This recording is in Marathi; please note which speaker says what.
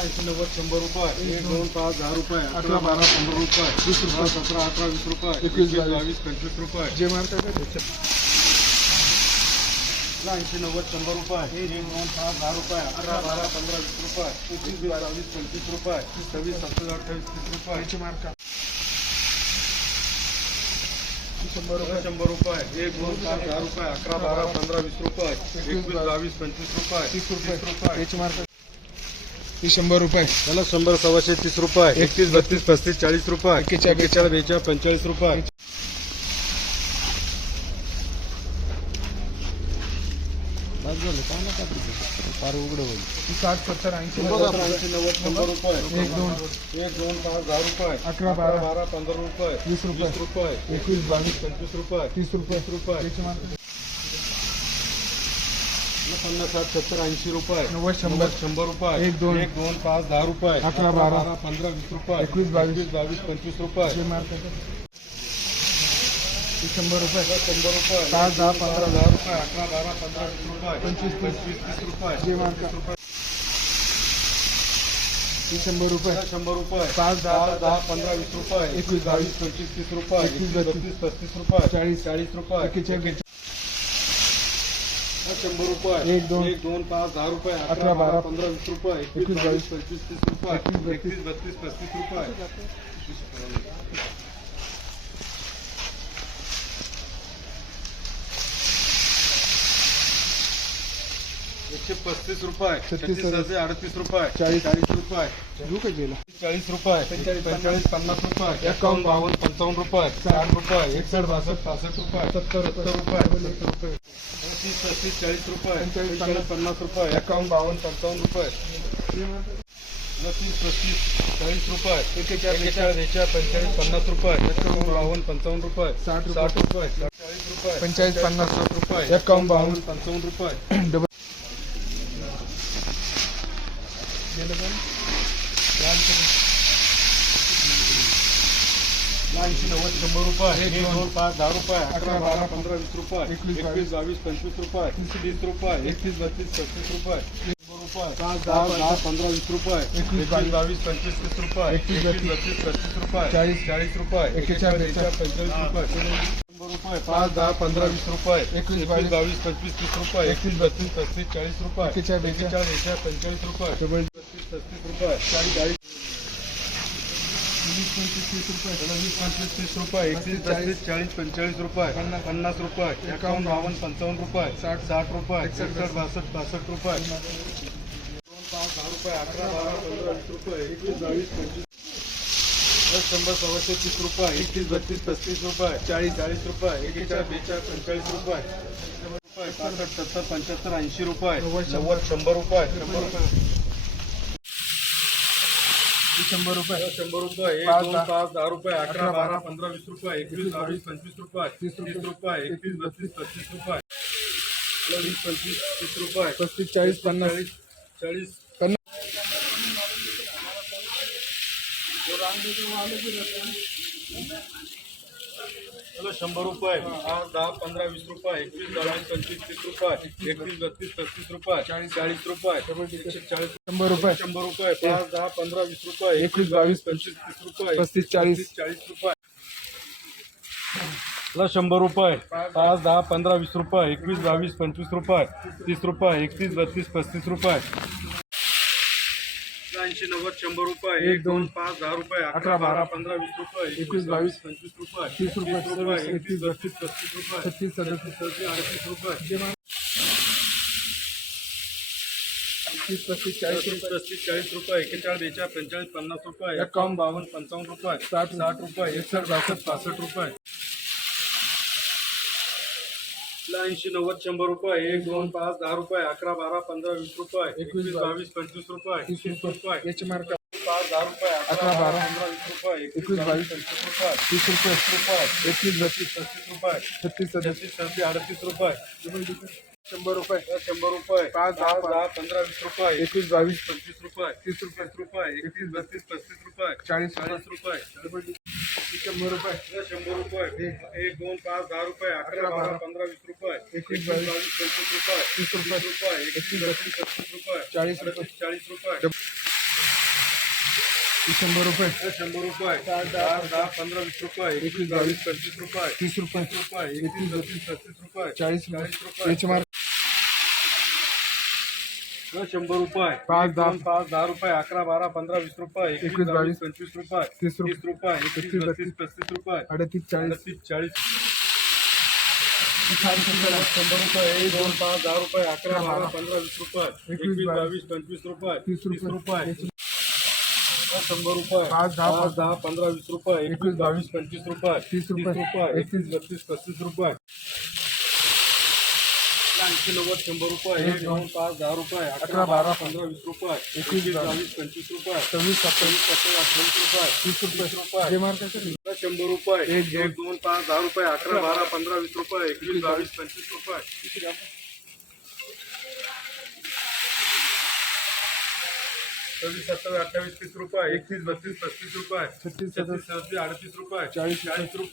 Speaker 1: ऐंशी नव्वद शंभर रुपये एक दोन पाच दहा रुपये अकरा बारा पंधरा रुपये वीस रुपये. सतरा अठरा वीस रुपये एकवीस बावीस. पंचवीस रुपये.
Speaker 2: जे
Speaker 1: ऐंशी नव्वद शंभर रुपये एक दोन पाच दहा रुपये अकरा बारा पंधरा वीस रुपये एकवीस बावीस पंचवीस रुपये सव्वीस सत्तावीस अठ्ठावीस तीस रुपये.
Speaker 2: याची मार्का
Speaker 1: शंभर रुपये शंभर रुपये एक दोन पाच दहा रुपये अकरा बारा पंधरा वीस रुपये एकवीस बावीस पंचवीस रुपये
Speaker 2: तीस रुपये.
Speaker 1: रुपये.
Speaker 2: याची मार्का ही शंभर रुपये.
Speaker 1: त्याला शंभर सव्वाशे तीस रुपये. एकतीस बत्तीस पस्तीस चाळीस रुपये.
Speaker 2: एक्केचाळीस.
Speaker 1: बेचाळीस पंचेचाळीस रुपये.
Speaker 2: फार उघडं होईल. साठ सत्तर ऐंशी
Speaker 1: ऐंशी नव्वद शंभर रुपये.
Speaker 2: एक दोन.
Speaker 1: एक दोन पाच दहा रुपये.
Speaker 2: अकरा बारा.
Speaker 1: बारा पंधरा रुपये.
Speaker 2: वीस रुपये.
Speaker 1: रुपये.
Speaker 2: एकवीस बावीस
Speaker 1: पंचवीस रुपये.
Speaker 2: तीस रुपये.
Speaker 1: रुपये. पन्नास साठ सत्तर ऐंशी रुपये
Speaker 2: नव्वद शंभर.
Speaker 1: शंभर रुपये
Speaker 2: एक दोन.
Speaker 1: एक दोन पाच दहा रुपये
Speaker 2: अकरा बारा.
Speaker 1: पंधरा वीस रुपये
Speaker 2: एकवीस बावीस.
Speaker 1: बावीस पंचवीस रुपये.
Speaker 2: जे मार्का शंभर रुपये.
Speaker 1: शंभर रुपये.
Speaker 2: पाच दहा पंधरा.
Speaker 1: दहा रुपये अकरा बारा पंधरा वीस रुपये
Speaker 2: पंचवीस
Speaker 1: पंचवीस तीस रुपये
Speaker 2: जे मार्का शंभर रुपये.
Speaker 1: शंभर रुपये.
Speaker 2: पाच दहा
Speaker 1: दहा पंधरा. वीस रुपये.
Speaker 2: एकवीस बावीस.
Speaker 1: पंचवीस तीस रुपये.
Speaker 2: एकवीस
Speaker 1: एकवीस
Speaker 2: बत्तीस.
Speaker 1: बत्तीस पस्तीस रुपये.
Speaker 2: चाळीस.
Speaker 1: चाळीस रुपये. शंभर रुपये
Speaker 2: एक दोन.
Speaker 1: एक दोन पाच दहा रुपये
Speaker 2: अकरा बारा.
Speaker 1: पंधरा वीस रुपये
Speaker 2: एकवीस बावीस.
Speaker 1: पंचवीस तीस रुपये.
Speaker 2: एकवीस बत्तीस.
Speaker 1: पस्तीस रुपये एकशे पस्तीस रुपये
Speaker 2: छत्तीस
Speaker 1: छत्तीस अडतीस रुपये
Speaker 2: चाळीस.
Speaker 1: चाळीस रुपये.
Speaker 2: गेला
Speaker 1: चाळीस रुपये पंचेचाळीस पन्नास रुपये एकावन्न बावन्न पंचावन्न रुपये साठ रुपये एकसष्ट बासष्ट पासष्ट रुपये सत्तर सत्तर रुपये रुपये. तीस पस्तीस चाळीस रुपये
Speaker 2: पंचेचाळीस,
Speaker 1: पंचेचाळीस पन्नास. रुपये एकावन्न बावन्न पंचावन्न रुपये. तीस पस्तीस चाळीस रुपये एकेचाळीस. एकेचाळीस पंचेचाळीस पन्नास रुपये एकावन्न बावन्न पंचावन्न रुपये
Speaker 2: साठ
Speaker 1: साठ रुपये. चाळीस रुपये
Speaker 2: पंचेचाळीस पन्नास.
Speaker 1: साठ रुपये
Speaker 2: एकावन्न बावन्न
Speaker 1: पंचावन्न रुपये. ऐंशी नव्वद शंभर रुपये एक दोन पाच दहा रुपये अकरा बारा पंधरा वीस रुपये
Speaker 2: एकवीस,
Speaker 1: बावीस पंचवीस रुपये तीस रुपये एकतीस बत्तीस पस्तीस रुपये पाच दहा दहा पंधरा वीस रुपये
Speaker 2: एकवीस,
Speaker 1: बावीस पंचवीस तीस रुपये
Speaker 2: एकवीस,
Speaker 1: बत्तीस पस्तीस रुपये
Speaker 2: चाळीस,
Speaker 1: चाळीस रुपये
Speaker 2: एक्केचाळीस,
Speaker 1: बेचाळीस, पंचेचाळीस रुपये शंभर रुपये पाच दहा पंधरा वीस रुपये
Speaker 2: एकवीस,
Speaker 1: एकवीस बावीस पंचवीस तीस रुपये एकवीस बत्तीस पस्तीस चाळीस रुपये.
Speaker 2: बेचाळीस
Speaker 1: पंचेचाळीस रुपये पस्तीस पस्तीस रुपये चाळीस चाळीस वीस पंचवीस तीस रुपये. वीस पंचवीस तीस रुपये एकतीस चाळीस चाळीस पंचेचाळीस रुपये पन्नास पन्नास रुपये एकावन्न बावन्न पंचावन्न रुपये साठ साठ रुपये एकसष्ट बासष्ट पासष्ट रुपये. दोन पाच दहा रुपये अकरा बारा पंधरा वीस रुपये एकवीस बावीस पंचवीस. दस, शंभर सव्वाशे तीस रुपये एकतीस बत्तीस पस्तीस रुपये चाळीस चाळीस रुपये एकेचाळीस बेचाळीस पंचेचाळीस रुपये. रुपये पासष्ट सत्तर पंच्याहत्तर ऐंशी रुपये. नव्वद शंभर रुपये शंभर रुपये.
Speaker 2: शंभर रुपये.
Speaker 1: शंभर रुपये एक दोन. पाच दहा. रुपये अकरा बारा पंधरा वीस रुपये एकवीस बावीस पंचवीस रुपये
Speaker 2: तीस
Speaker 1: तीस
Speaker 2: रुपये.
Speaker 1: एकवीस बत्तीस पस्तीस रुपये. वीस पंचवीस तीस रुपये.
Speaker 2: पस्तीस चाळीस पन्नास.
Speaker 1: चाळीस चाळीस.
Speaker 2: पन्नास.
Speaker 1: हॅलो शंभर रुपये. दहा पंधरा वीस रुपये. एकवीस बावीस पंचवीस तीस रुपये. एकवीस बत्तीस पस्तीस रुपये. चाळीस. चाळीस रुपये. एकशे चाळीस.
Speaker 2: शंभर रुपये.
Speaker 1: शंभर रुपये. पाच दहा पंधरा वीस रुपये.
Speaker 2: एकवीस, बावीस,
Speaker 1: पंचवीस तीस रुपये.
Speaker 2: पस्तीस, चाळीस.
Speaker 1: चाळीस रुपये. ला शंभर रुपये. पाच दहा पंधरा वीस रुपये. एकवीस बावीस पंचवीस रुपये. तीस रुपये. एकतीस बत्तीस पस्तीस रुपये. ऐंशी नव्वद शंभर रुपये एक दोन पाच दहा रुपये अकरा बारा पंधरा वीस रुपये
Speaker 2: एकवीस, बावीस,
Speaker 1: पंचवीस रुपये
Speaker 2: तीस रुपये,
Speaker 1: एकतीस बत्तीस पस्तीस रुपये
Speaker 2: छत्तीस सदतीस
Speaker 1: सत्तीस अडतीस रुपये.
Speaker 2: तीस पस्तीस चाळीस
Speaker 1: पस्तीस चाळीस रुपये एकेचाळीस बेचाळीस पंचेचाळीस पन्नास रुपये.
Speaker 2: एकावन्न,
Speaker 1: एकावन्न बावन्न पंचावन्न रुपये.
Speaker 2: साठ,
Speaker 1: साठ रुपये एकसष्ट बासष्ट पासष्ट रुपये. ऐंशी नव्वद शंभर रुपये एक दोन पाच दहा रुपये अकरा बारा पंधरा वीस रुपये एकवीस बावीस पंचवीस रुपये
Speaker 2: तीस रुपये. याची मार्का
Speaker 1: पाच दहा रुपये
Speaker 2: अकरा, बारा,
Speaker 1: पंधरा वीस रुपये
Speaker 2: एकवीस, बावीस,
Speaker 1: पंचवीस रुपये
Speaker 2: तीस रुपये.
Speaker 1: रुपये
Speaker 2: एकवीस बत्तीस.
Speaker 1: पस्तीस रुपये
Speaker 2: छत्तीस सदतीस.
Speaker 1: छत्तीस अडतीस रुपये.
Speaker 2: शंभर रुपये
Speaker 1: शंभर रुपये
Speaker 2: पाच, दहा,
Speaker 1: दहा पंधरा वीस रुपये
Speaker 2: एकवीस बावीस.
Speaker 1: पंचवीस रुपये
Speaker 2: तीस रुपये.
Speaker 1: रुपये एकतीस बत्तीस पस्तीस रुपये
Speaker 2: चाळीस.
Speaker 1: चाळीस रुपये.
Speaker 2: शंभर रुपये।
Speaker 1: शंभर रुपये। एक दोन पाच दहा रुपये अकरा बारा पंधरा वीस रुपये
Speaker 2: एकवीस,
Speaker 1: बावीस पंचवीस रुपये
Speaker 2: तीस रुपये
Speaker 1: रुपये एकतीस बत्तीस पस्तीस रुपये
Speaker 2: चाळीस रुपये।
Speaker 1: चाळीस रुपये।
Speaker 2: शंभर रुपये।
Speaker 1: शंभर रुपये। दहा दहा पंधरा वीस रुपये एकवीस बावीस पंचवीस रुपये
Speaker 2: तीस रुपये।
Speaker 1: रुपये एकतीस बत्तीस। पस्तीस रुपये
Speaker 2: चाळीस
Speaker 1: चाळीस
Speaker 2: रुपये।
Speaker 1: शंभर रुपये.
Speaker 2: पाच, दहा.
Speaker 1: पाच दहा रुपये अकरा बारा पंधरा वीस रुपये
Speaker 2: एकवीस, बावीस,
Speaker 1: पंचवीस रुपये
Speaker 2: तीस रुपये,
Speaker 1: तीस रुपये एकतीस बत्तीस. पस्तीस रुपये
Speaker 2: अडतीस चाळीस.
Speaker 1: अडतीस चाळीस. शंभर रुपये एक दोन पाच दहा रुपये अकरा बारा. पंधरा वीस रुपये
Speaker 2: एकवीस, बावीस,
Speaker 1: पंचवीस रुपये
Speaker 2: तीस रुपये,
Speaker 1: रुपये. शंभर रुपये
Speaker 2: पाच, दहा,
Speaker 1: पाच दहा पंधरा वीस रुपये एकवीस बावीस. पंचवीस रुपये
Speaker 2: तीस रुपये,
Speaker 1: रुपये
Speaker 2: एकतीस.
Speaker 1: बत्तीस पस्तीस रुपये. ऐंशी नव्वद शंभर रुपये एक दोन पाच दहा रुपये अकरा बारा पंधरा वीस रुपये एकवीस बावीस पंचवीस रुपये
Speaker 2: सव्वीस सत्तावीस
Speaker 1: सत्तावीस अठ्ठावीस रुपये
Speaker 2: तीस रुपये.
Speaker 1: रुपये. शंभर रुपये
Speaker 2: एक,
Speaker 1: एक दोन पाच दहा रुपये अकरा बारा पंधरा वीस रुपये एकवीस बावीस. पंचवीस रुपये. सव्वीस सत्तावीस अठ्ठावीस तीस रुपये एकतीस बत्तीस पस्तीस रुपये
Speaker 2: छत्तीस,
Speaker 1: छत्तीस सदतीस अडतीस रुपये
Speaker 2: चाळीस,
Speaker 1: चाळीस रुपये.